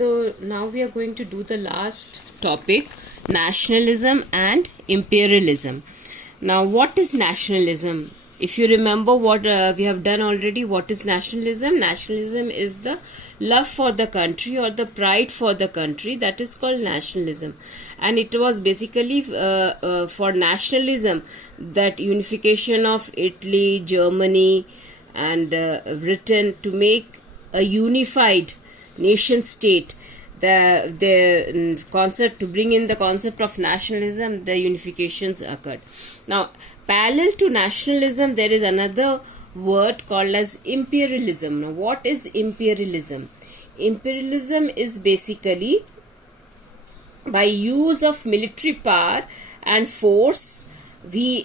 So now we are going to do the last topic, nationalism and imperialism. Now, what is nationalism? If you remember what we have done already, what is nationalism? Nationalism is the love for the country or the pride for the country. That is called nationalism. And it was basically for nationalism that unification of Italy, Germany and Britain to make a unified nation state. The concept, to bring in the concept of nationalism, the unifications occurred. Now, parallel to nationalism, there is another word called as imperialism. Now, what is imperialism? Imperialism is basically by use of military power and force, we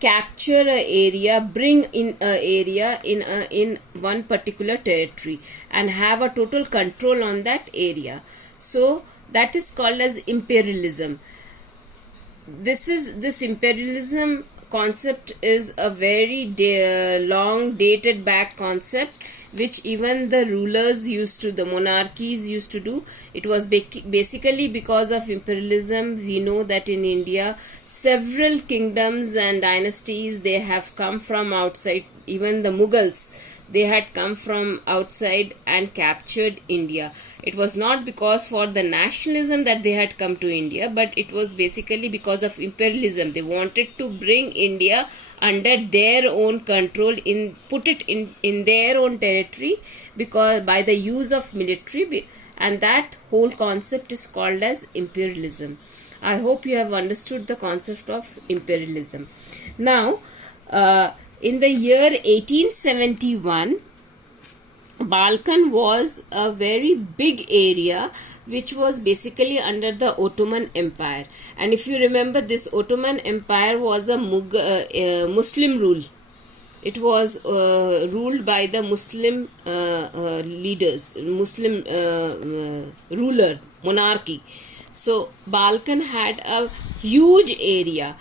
capture an area, bring in an area in one particular territory and have a total control on that area. So that is called as imperialism. This imperialism concept is a very long dated back concept, which even the rulers the monarchies used to do. It was basically because of imperialism. We know that in India several kingdoms and dynasties, they have come from outside. Even the Mughals, they had come from outside and captured India. It was not because for the nationalism that they had come to India, but it was basically because of imperialism. They wanted to bring India under their own control, put it in their own territory, because by the use of military, and that whole concept is called as imperialism. I hope you have understood the concept of imperialism. Now, in the year 1871, Balkan was a very big area which was basically under the Ottoman Empire. And if you remember, this Ottoman Empire was a Muslim rule. It was ruled by the Muslim leaders, Muslim ruler, monarchy. So Balkan had a huge area.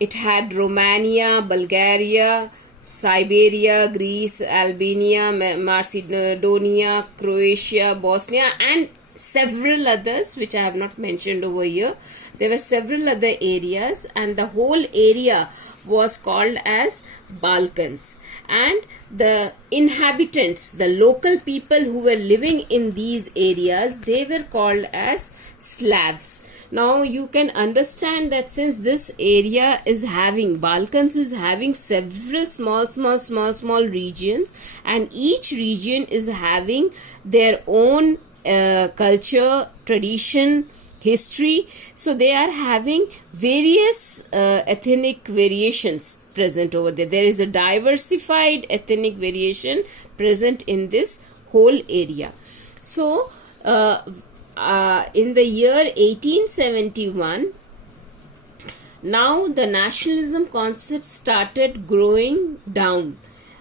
It had Romania, Bulgaria, Siberia, Greece, Albania, Macedonia, Croatia, Bosnia, and several others which I have not mentioned over here. There were several other areas, and the whole area was called as Balkans. And the inhabitants, the local people who were living in these areas, they were called as Slavs. Now you can understand that since this area is having, Balkans is having several small regions, and each region is having their own culture, tradition, history. So they are having various ethnic variations present over there. There is a diversified ethnic variation present in this whole area. So in the year 1871, now the nationalism concept started growing down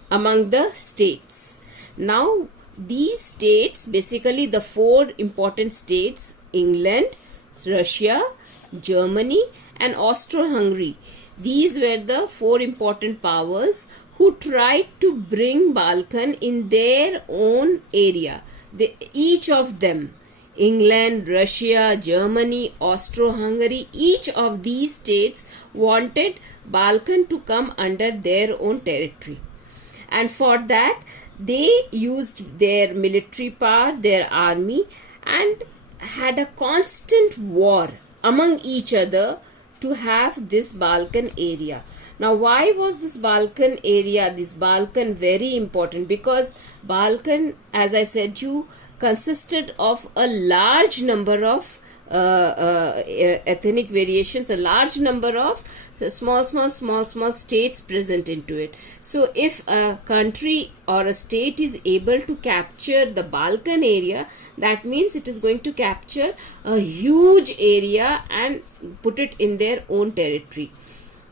among the states. Now these states, basically the four important states, England, Russia, Germany and Austro-Hungary, these were the four important powers who tried to bring Balkan in their own area. Each of them, England, Russia, Germany, Austro-Hungary, each of these states wanted Balkan to come under their own territory. And for that, they used their military power, their army, and had a constant war among each other to have this Balkan area. Now, why was this Balkan area, this Balkan very important? Because Balkan, as I said you, consisted of a large number of ethnic variations, a large number of small states present into it. So if a country or a state is able to capture the Balkan area, that means it is going to capture a huge area and put it in their own territory.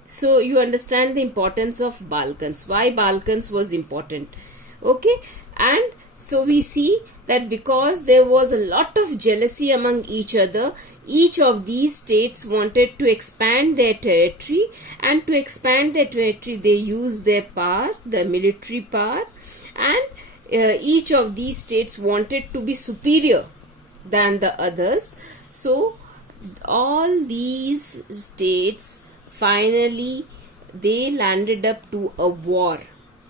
So you understand the importance of Balkans, why Balkans was important. Okay, and so we see that because there was a lot of jealousy among each other, each of these states wanted to expand their territory, and to expand their territory they used their power, the military power, and each of these states wanted to be superior than the others. So all these states finally they landed up to a war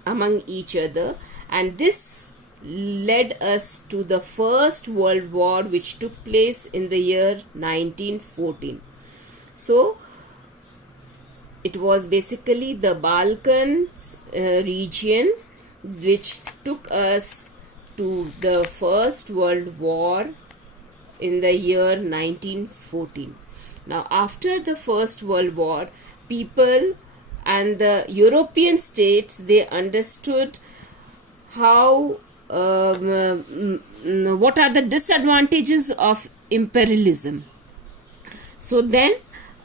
among each other, and this led us to the First World War, which took place in the year 1914. So it was basically the Balkans region which took us to the First World War in the year 1914. Now, after the First World War, people and the European states, they understood how what are the disadvantages of imperialism. So then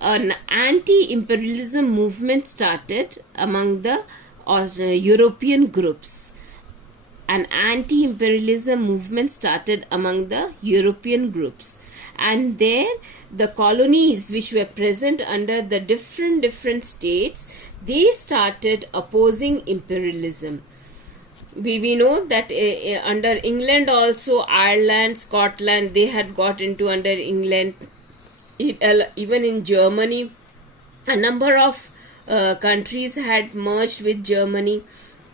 an anti-imperialism movement started among the European groups. An anti-imperialism movement started among the European groups, and there the colonies which were present under the different states, they started opposing imperialism. We know that under England also, Ireland, Scotland, they had got into under England. Even in Germany, a number of countries had merged with Germany.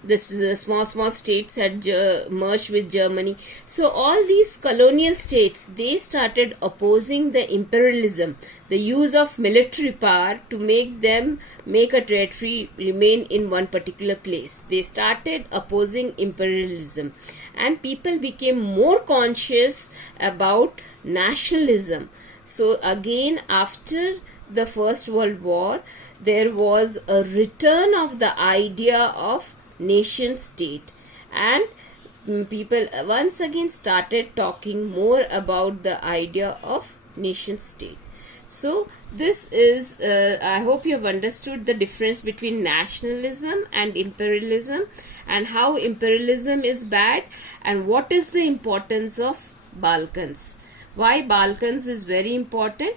This is small states had merged with Germany. So all these colonial states, they started opposing the imperialism, the use of military power to make a territory remain in one particular place. They started opposing imperialism, and people became more conscious about nationalism. So again, after the First World War, there was a return of the idea of nation state, and people once again started talking more about the idea of nation state. So this is I hope you have understood the difference between nationalism and imperialism, and how imperialism is bad, and what is the importance of Balkans, why Balkans is very important.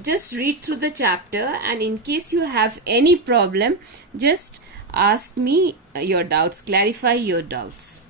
Just read through the chapter, and in case you have any problem, just ask me your doubts, clarify your doubts.